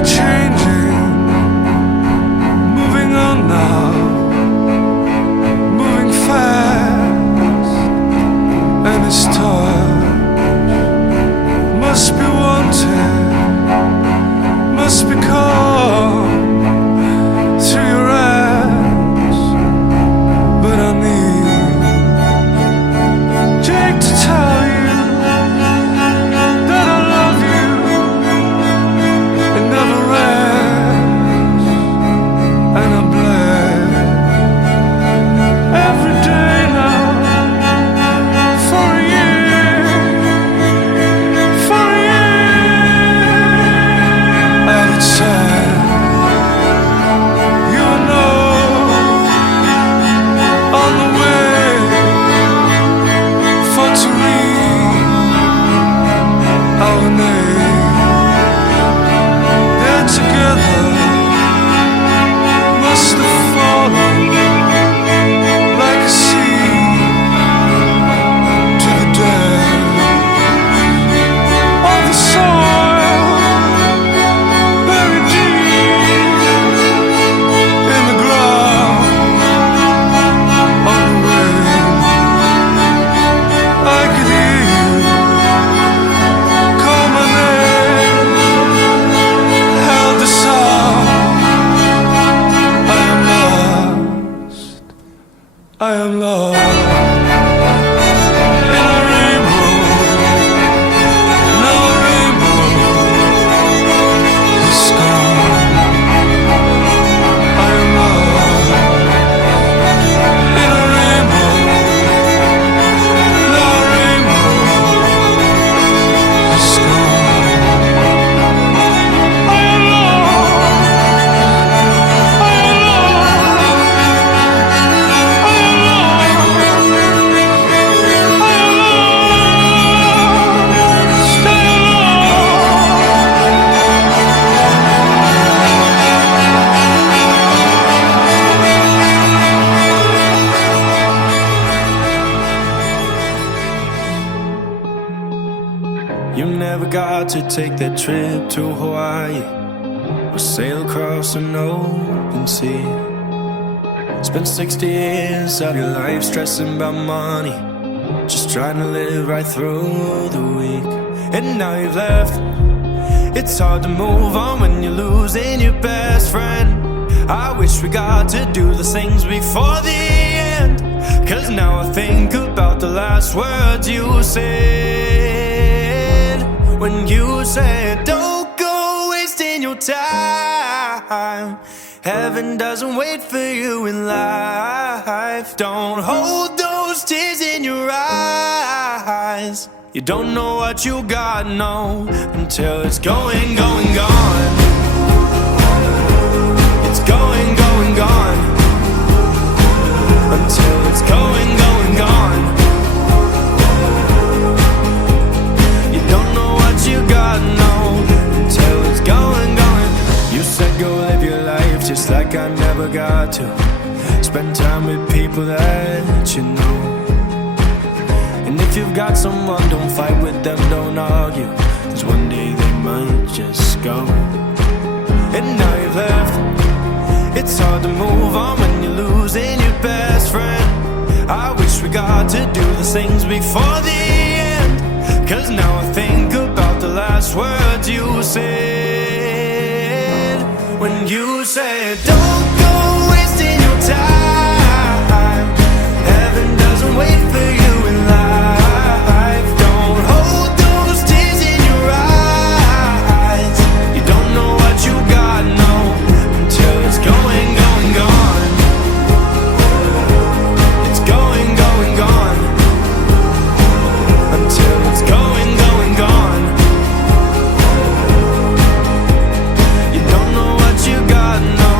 never changing, moving on now, moving fast, and his touch must be wanted, must be called through your eyes. But I need Jake to tell you that I love you. It never ends, and I'm blessed every day now for a year, for a year. And it's sad, you know, on the way for to read our name. They're together, must have fallen like a seed to the depths of the soil, buried deep in the ground. On the way, I could hear you call my name, held the sound. I am lost, I am lost in a rainbow, no rainbow is gone. I am lost in a rainbow, no rainbow is gone. I am lost, I am lost, I am lost, I am lost, I am You never got to take that trip to Hawaii or sail across an open sea. Spent 60 years of your life stressing about money, just trying to live right through the week. And now you've left. It's hard to move on when you're losing your best friend. I wish we got to do the things before the end, 'cause now I think about the last words you said, when you said, don't go wasting your time. Heaven doesn't wait for you in life. Don't hold those tears in your eyes. You don't know what you got, no, until it's going, going, gone. It's going, going, gone. Until it's going, going, gone. You don't know what you got, no, until it's going, going. You said go live your life just like I never got to. Spend time with people that you know. And if you've got someone, don't fight with them, don't argue, 'cause one day they might just go. And now you've left. It's hard to move on when you're losing your best friend. I wish we got to do the things before the end, 'cause now I think about the last words you said, when you said, don't go wasting your time. Heaven doesn't wait for you in life. Don't hold those tears in your eyes. You don't know what you got, no, until it's going, going, gone. It's going, going, gone. Until it's going, going, gone. You don't know what you got, no.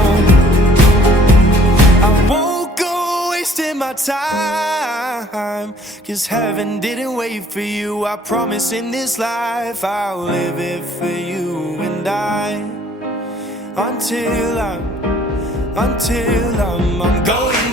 I won't go wasting my time, 'cause heaven didn't wait for you. I promise in this life I'll live it for you and I, until I'm going